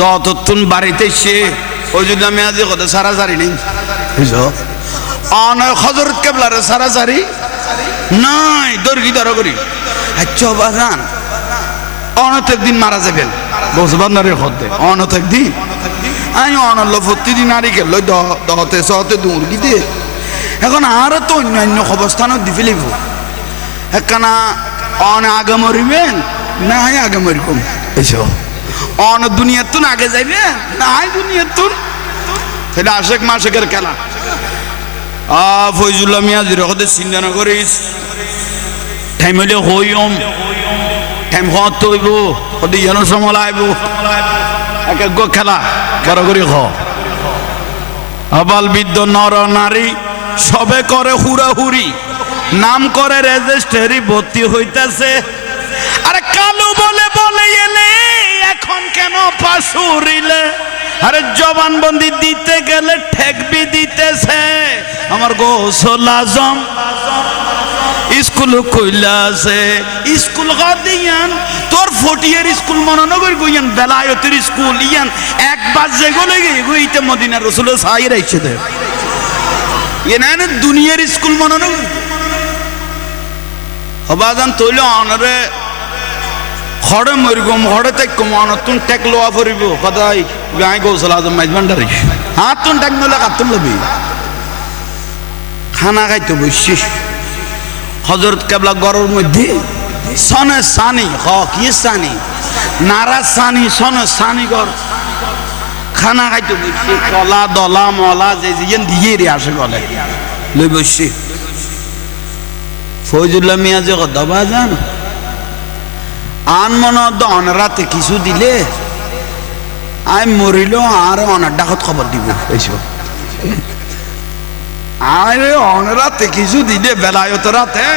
দতত্তুন বাড়িতে সে ওই জন্য আমি আজ কত সারা সারি নেই। বুঝছ? অনয় হজরত কেবলারে সারা সারি নাই দর্গি দর করি। আচ্ছা বাজান অনত মারা যাবেন। বসবান না হতে অনত একদিন আমি অনল্য প্রতিদিন আরই গেল দহতে সহতে দূর গিয়ে এখন আরও তো অন্যান্য অবস্থানও দি ফেলিব। একখানা অন আগে মরিবেন, না আগে মরিকম। এসো অন দুনিয়ার তুন আগে যাইবে না হয় দুনিয়ার তুন সেটা মাসেকের খেলা। আ ফৈজুল্লাহ মিয়া জিরকতে চিন্তা না করিস টাইম হইলে হইম টাইম আইব এক এক খেলা বড় করে খ আবাল বৃদ্ধ, নর, নারী, সবে করে হুড়াহুড়ি। নাম করে রেজিস্ট্রি ভর্তি হইতাছে। আরে কালু বলে বলে এলে এখন কেন পাশুরিলে আরে জবানবন্দি দিতে গেলে ঠেকবি দিতেছে। আমার গোসল আজম। স্কুল কইলা আছে। স্কুল গাদিয়ান, তোর ফটিয়ার স্কুল মনোনগর গইয়ান, বেলায়তের স্কুল, ইয়ান, এক বাজ বাজে গলে গিয়ে গইতে মদিনা রসুল সাই রাইছে দে। এনানে দুনিয়ার স্কুল মনোনগর হবাদান তৈল অনরে খড়ে মরিগম খড়ে তাই কম অনতুন টেক লোয়া ফরিব সদাই গাই গৌসল আজম মাইজবান্ডারি হাত তুন টেক নলে কাতুন লবি। খানা খাইতে বসছিস হজরত কেবলা গড়ের মধ্যে। সনে সানি হ, কি সানি নারা সানি সনে সানি গড় খানা খাইতে বসছি কলা, দলা, মলা, যে যে দিয়ে রে আসে গলে। লই বসছি ফৌজুল্লাহ মিয়া যে দবা যান আন মনে দন রাতে কিছু দিলে আই মরিল আর অনার ডাকত খবর দিব। এইসব আরে অনরাতে কিছু দিলে বেলায়ত রাতে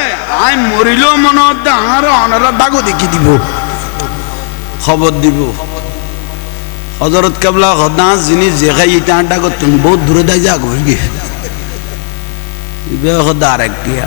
আই মরিল মনে হতে আর অনরা ডাকো দেখি দিব। খবর দিব। হজরত কেবলা হদাস জিনিস যে খাই ইটা করতেন বহুত দূরে দেয় যাক বুঝি ইবে হদা আর একটিয়া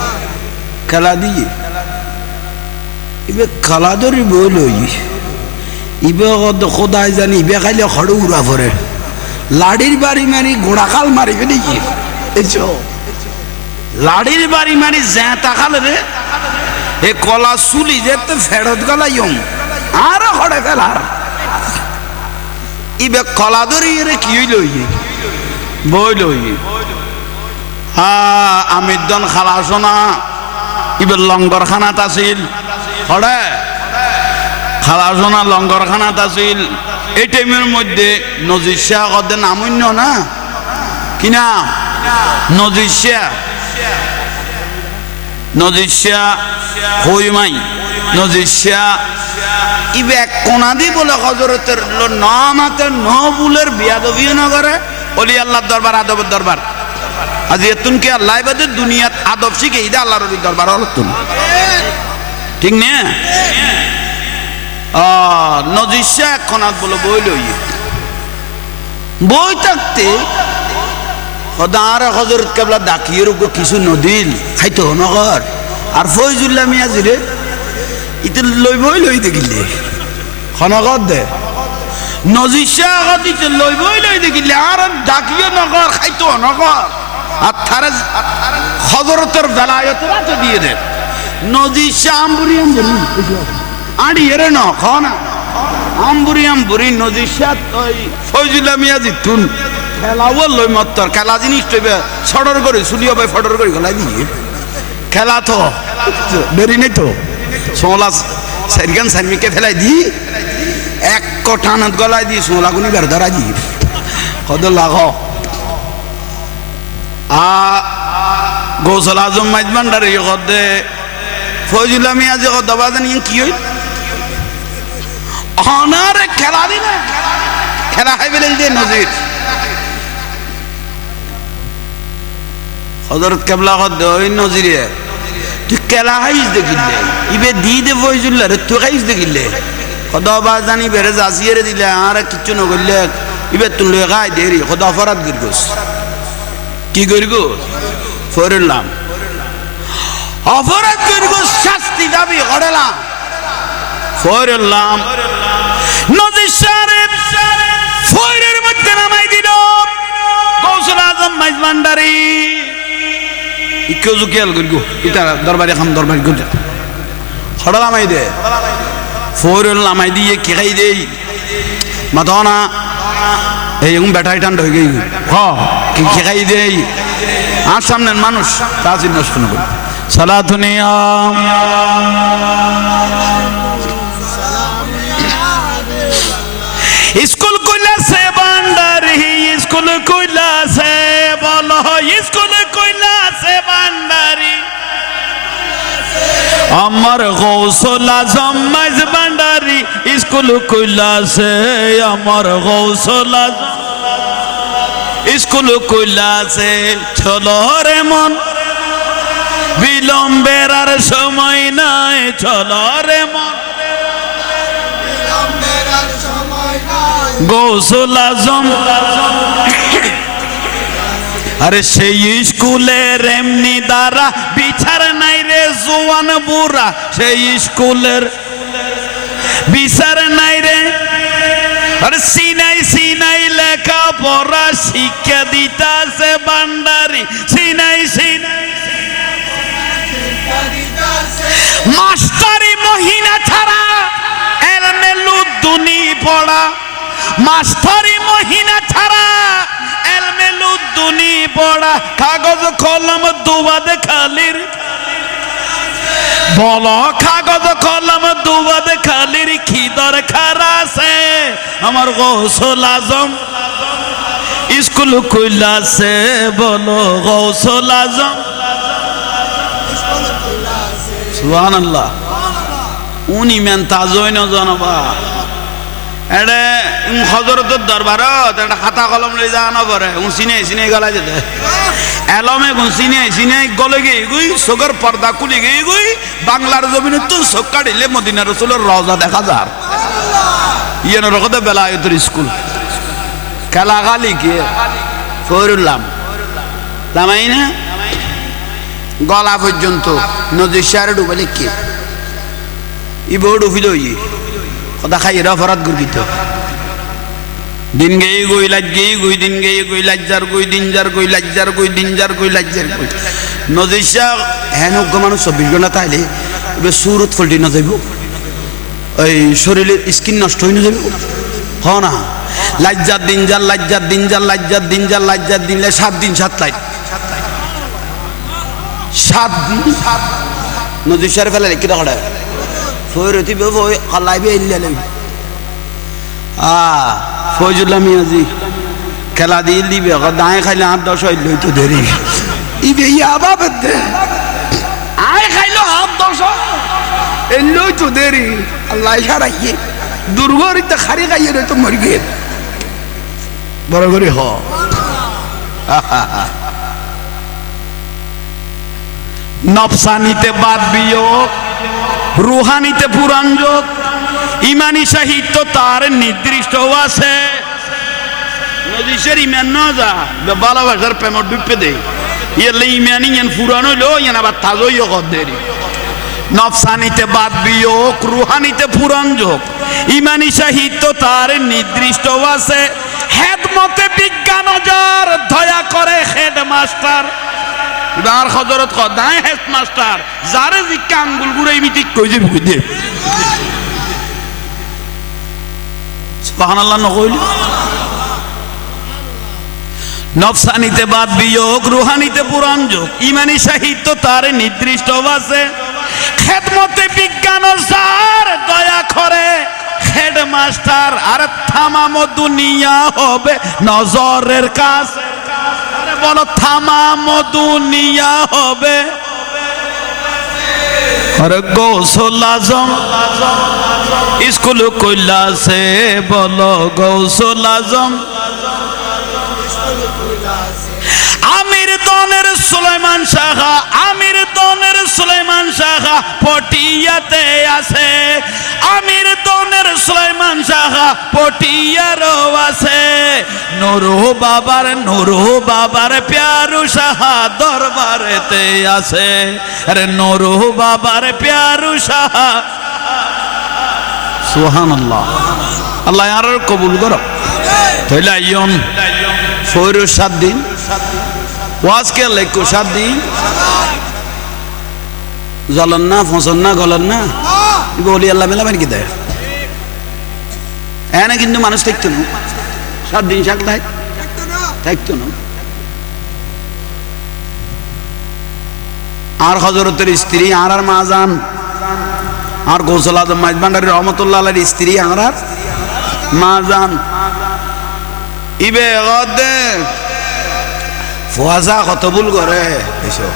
খেলা দিয়ে। ইবে খেলা ধরি বই লই ইবে খোদাই জানি ইবে খাইলে খড়ে উড়া পরে লাড়ির বাড়ি মারি গোড়াকাল মারিবে নাকি এইসব লাড়ির বাড়ি মারি জ্যাঁতা খালে রে এ কলা চুলি যেতে ফেরত গলাইম আর হড়ে ফেলার ইবে কলা ধরি রে কি হইল বই লই হা আমিরদন খালা শোনা ইবে লঙ্গর আছিল। হড়ে? খালা শোনা লঙ্গর খানাত আছিল। এই টাইমের মধ্যে নজির শাহ কদে নামন্য না? কি নাম? নজির শাহ নজির শাহ হইমাই নজির ইবে এক কোনাদি বলে হজরতের ন মাতে ন বুলের বিয়াদবিও না করে? অলি আল্লাহর দরবার, আদবের দরবার। আজ এতুন কি আল্লাহ বাদে দুনিয়াত আদব শিখে ইদা আল্লাহর অলি দরবার হলতুন ঠিক নে? শাহ এক কোনাত বলে বই লই। বই থাকতে সদার হজরত কেবলা ডাকিয়ে রোগ কিছু নদীল, খাইতো নগর আর ফৈজুল্লাহ মিয়াজিরে ইতে লইবই লই দেখিলে। খনগত দে। নজিসা আগত ইতে লইবই লই দেখিলে, আর ডাকিয়ে নগর খাইতো নগর আর থারে হজরতের বেলায়ত রাতে দিয়ে দে নজিসা আম্বুরি আম্বুরি। আড়ি এরে ন খনা আম্বুরি আম্বুরি নজিসা ওই ফৈজুল্লাহ মিয়াজি তুন। খেলাও লই মত্তর, খেলা জিনিস টইবে ছড়র করে সুলিও ভাই ফটর করে, গলাই দিয়ে খেলা তো দেরি নেই তো। সোলা সাইরগান সাইমিকে ফেলাই দি। এক কঠানত গলাই দি, সোলা গুনি বের ধরা দি। কত লাগ গৌসল আজম মাইজ ভান্ডার ইয়ে ফৌজুল আমি আজ কত বাজান কি হই অনারে খেলা দিবে খেলা খাই বেলে যে নজির। হজরত কেবলা কদ ওই নজিরে। তুই কেলা খাইস দেখিলে ইবে দি দে ফয়জুল্লাহ রে তুই খাইস দেখিলে খদা বা জানি বেড়ে জাসিয়ে দিলে, আর কিচ্ছু নগরলে ইবে তুই লয়ে খাই দেরি, খদা অপরাধ গিরগোস। কি করিগো ফরলাম অপরাধ করিগো শাস্তি দাবি করেলাম ফরলাম নদীর সাহেব ফয়রের মধ্যে নামাই দিল। কৌশল আজম মাইজ ভান্ডারি। কেউ খেয়াল করিগো এটা দরবারে খাম দরবারি করতে হড়া লামাই দে। ফয়রল লামাই দিয়ে কে খাই দেই? মাথা না এই এরকম ব্যাটারি ঠান্ডা হয়ে গেই হ। কি কে খাই দেই আর সামনের মানুষ তাজির নষ্ট না করি সালাতুনিয়া আমার গৌসল আজম মাইজ ভান্ডারি স্কুল কইলাছে আমার গৌসল স্কুল কইলাছে চলো রে মন, বিলম্বের আর সময় নাই। চলো রে মন, গৌসল আজম আরে সেই স্কুলের এমনি দ্বারা বিচার নাই রে জোয়ান বুড়া। সেই স্কুলের বিচার নাই রে। আরে সিনাই সিনাই লেখা পড়া শিক্ষা দিতাছে বান্ডারি সিনাই সিনাই মাস্টারি মহিনা ছাড়া এলমেলু দুনি পড়া। মাস্টারি মহিনা পড়া, কাগজ, কলম, দুবাদ খালির। বল, কাগজ, কলম, দুবাদ খালির কি দরকার আছে? আমার গৌসল আজম, স্কুল কইলাছে বলো, গৌসল আজম। সুহান আল্লাহ উনি মেন তাজই ন জানবা। খাতা পর্দা বাংলার জমিনে তো চোখ কাটিলে মদিনা রসুলের রওজা দেখা যার। ইয়ে রকতে বেলায়তের স্কুল। খেলা খালি কে? ফরুল্লাম। গলা পর্যন্ত নদীর সারে ডুবালে কে? ই ইয়ে কথা খাই এরা অপরাধ গর্বিত দিন গেই গই লাজ গেই গই, দিন গেই গই লাজ্জার গই দিন, যার গই লাজ্জার গই দিন, যার গই লাজ্জার গই। নদীর শাহ, হেন অজ্ঞ মানুষ চব্বিশ ঘণ্টা তাইলে এবার সুরত ফল্টি না ওই শরীরের স্কিন নষ্ট হয়ে না যাইব। হ না। লাজ্জার দিন যার লাজ্জার দিন যার লাজ্জার দিন যার লাজ্জার দিন সাত দিন, সাত লাইট। সাত দিন, সাত নদীর শাহ ফেলে কিটা কটা ফয়রতি বে ফয় কালাইবে ইল্লালে আ ফয়জুল্লাহ মিয়াজি, খেলা দিয়ে দিবে দায় খাইলে হাত দশ হইল তো দেরি। ইবে ইয়াবা বদে আয় খাইলো হাত দশ এলই তো দেরি। আল্লাহ সারাইয়ে দুর্গরিতে খারি খাইয়ে রে তো মরি গে বড় করে হ। নফসানিতে বাদ বিয়োগ রুহানিতে যোগ। ইমানি সাহিত্য তার নির্দিষ্ট আছে। নদীশের ইমান ন যা ভালোবাসার প্রেমর ডুবতে দেই ইয়েলে ইমানি ইয়ান পুরাণ হইল, ইয়ান আবার তাজই কর দেরি নফসানিতে বাদ বিয়োগ, রুহানিতে পুরাণ যোগ। ইমানি সাহিত্য তার নির্দিষ্ট আছে। হেদমতে বিজ্ঞান যার দয়া করে হেডমাস্টার এবার হজরত কদায় হেডমাস্টার, যারে জিজ্ঞা আঙ্গুল গুড়াই কই যে বুঝে দে সুবহানাল্লাহ নকইল। নফসানিতে বাদ বিয়োগ, রুহানিতে পুরাণ যোগ। ইমানি সাহিত্য তার নির্দিষ্ট আছে খেদমতে বিজ্ঞান যার দয়া করে। হেডমাস্টার, আর থামাম দুনিয়া হবে নজরের কাছে। বলো থামাম দুনিয়া হবে। আরে গৌসল আজম। স্কুল কইলাছে বলো গৌসল আজম। আমির দনের সুলাইমান শাখা আমির দনের সুলাইমান শাখা পটিয়াতে আছে। আমির দনের সুলাইমান শাখা পটিয়ারও আছে। নুরু বাবার নুরু বাবার প্যারু শাহা দরবারেতে আছে। আরে নুরু বাবার প্যারু শাহা সুবহানাল্লাহ। আল্লাহ আর কবুল করো। তাইলে আইয়ন ফৈর সাত দিন। ওয়াজ কে লেখো সাত দিন। জ্বলন না ফসল না গলন না। বলি আল্লাহ মেলাবেন কি দেয়? এনে কিন্তু মানুষ থাকতো না। সাত দিন শাক থাক থাকতো না। আর হজরতের স্ত্রী, আর আর মাজান। আর গোসল আজম মাইজবান্ডারি রহমতুল্লাহ আলের স্ত্রী, আর আর মাজান। ইবে গদে। ফুয়াজা কত ভুল করে, এসো।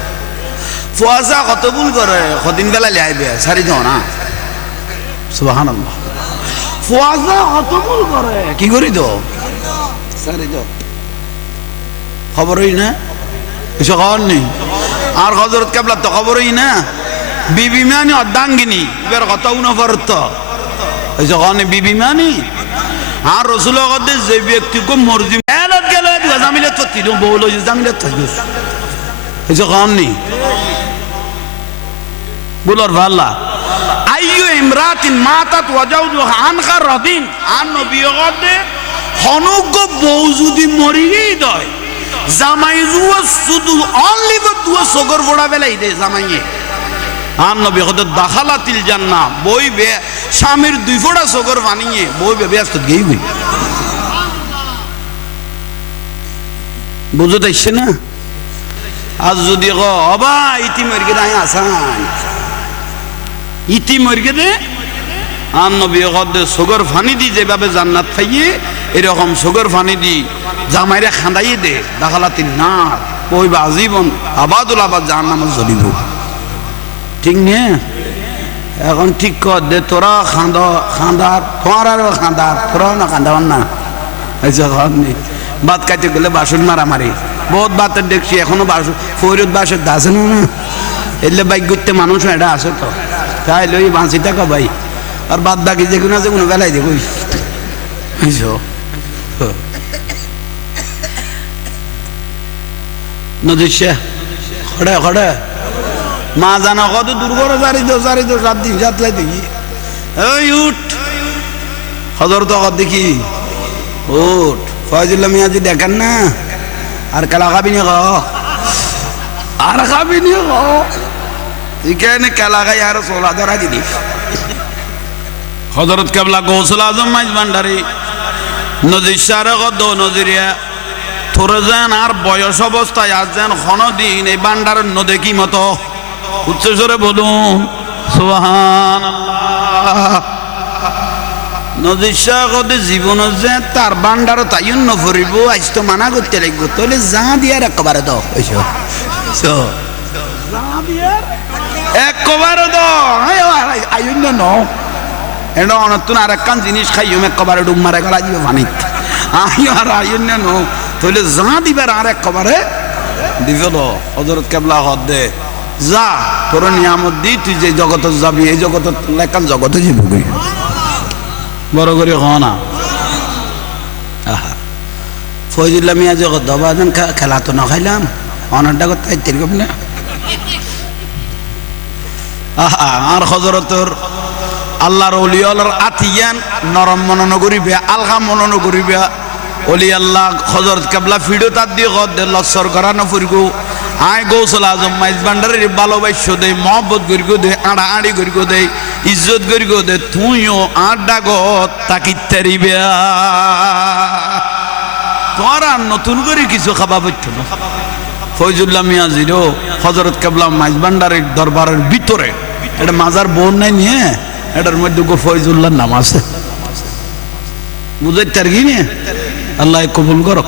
ফুয়াজা কত ভুল করে, কদিন বেলা লিয়াইবে সারি দাও না সুবাহান আল্লাহ ফুয়াজা কত ভুল করে। কি করি তো? সারি দাও। খবরই না? এসো খবর নেই? আর হজরত কেবলা তো খবরই না? বিবি মানি অর্ধাঙ্গিনী এবার কত উনফরত এসো খবর নেই? বিবি মানি? আর রসুল যে ব্যক্তি কো মর্জি এলত গেল জামিলে তো তিন বউল জামিলে তো এই যে কাম নেই? বুলর ভাল্লা। ইমরাতিন মাতাত ওয়াজাউজু আনকার রাদিন। বউ যদি মরি গই দয়। জামাই জুয়া শুধু অনলি দুয়া সগর বেলাই দে নবী কদে দাখালাতিল জান্নাহ, বই বে স্বামীর দুই ফোঁটা সগর বানিয়ে বই বে ব্যস্ত গেই বই। বুঝতে না? আজ যদি অবা, ইতি মরগে দে আসান। ইতি মরগে দে সগর ফানি দি যেভাবে জান্নাত খাইয়ে, এরকম সগর ফানি দি জামাইরে খাঁদাইয়ে দে দাখালাতিল না বই বা আজীবন আবাদুল আবাদ জাহান্নামে জ্বলিব ঠিক নে? এখন ঠিক কর দে, তোরা খাঁদ খাঁদার তোমার আরও খাঁদার তোরাও না খাঁদাও না। যখন ভাত খাইতে গেলে বাসন মারামারি। বহুত ভাতের দেখছি, এখনও বাসন ফৈরত বাসন আছে না। না এলে বাইক করতে মানুষ এটা আছে তো। তাই লই বাঁচি থাকো ভাই। আর বাদ বাকি যে কোনো আছে, কোনো বেলায় দেখো নদীর খড়ে খড়ে মা জানা কত দূর করে জারি দো জারি দো সাত দিন সাত লাই দেখি। ওই উঠ। হজর তো দেখি। উঠ। ফয়জুল্লাহ মিয়া যদি দেখেন না? আর কেলা খাবি নি আর খাবি নি এখানে কেলা খাই আর সোলা ধরা দিদি হজরত কেবলা গৌসল আজম মাইজ ভান্ডারি নদীর সারে কত নদীরিয়া তোরে যেন আর বয়স অবস্থায় আজ যেন খন দিন এই বান্ডারের নদী কি মতো? উচ্চস্বরে বলুন সোহান নদীর সাগরে জীবন যে তার বান্ডার তাই অন্য ফুরিব আজ তো মানা করতে লাগব। তাহলে যা দিয়ার একবারে দাও। একবারে দাও আইন্য ন এটা অনতুন আর একখান জিনিস খাইম একবারে ডুব মারে গলা দিবে পানিত আই আর আইন্য ন তাহলে যা দিবার আর একবারে দিবে লো। হজরত কেবলা হদ দে। যা, তোর নিয়ামত দি, তুই যে জগত যাবি, এই জগত লেখান জগতে যাবি। বড় করে হ না। আহা। ফয়জুল্লাহ মিয়া জগৎ দবা খেলা তো না খাইলাম করতে এরকম না। আর হজরতর আল্লাহর অলিয়ালার আতিয়ান নরম মনন করিবে আলহা মনন করিবে অলি আল্লাহ হজরত কেবলা ফিডো তার দিয়ে গদ লসর করানো ফুরগো আয় গৌসল আজম, মাইজ ভান্ডারের ভালোবাস্য দে মহব্বত করিগো দে আড়া আড়ি করিগো দে ইজ্জত করিগো দে তুইও আড্ডা গত তাকিত্তারিবে তোমার আর নতুন করে কিছু খাবা পড়তো না। ফৈজুল্লাহ মিয়াজিরও হজরত কেবলা মাইজ ভান্ডারের দরবারের ভিতরে। এটা মাজার বোন নাই নিয়ে, এটার মধ্যে গো ফৈজুল্লাহর নাম আছে। বুঝাই তার কি নিয়ে আল্লাহ কবুল করো।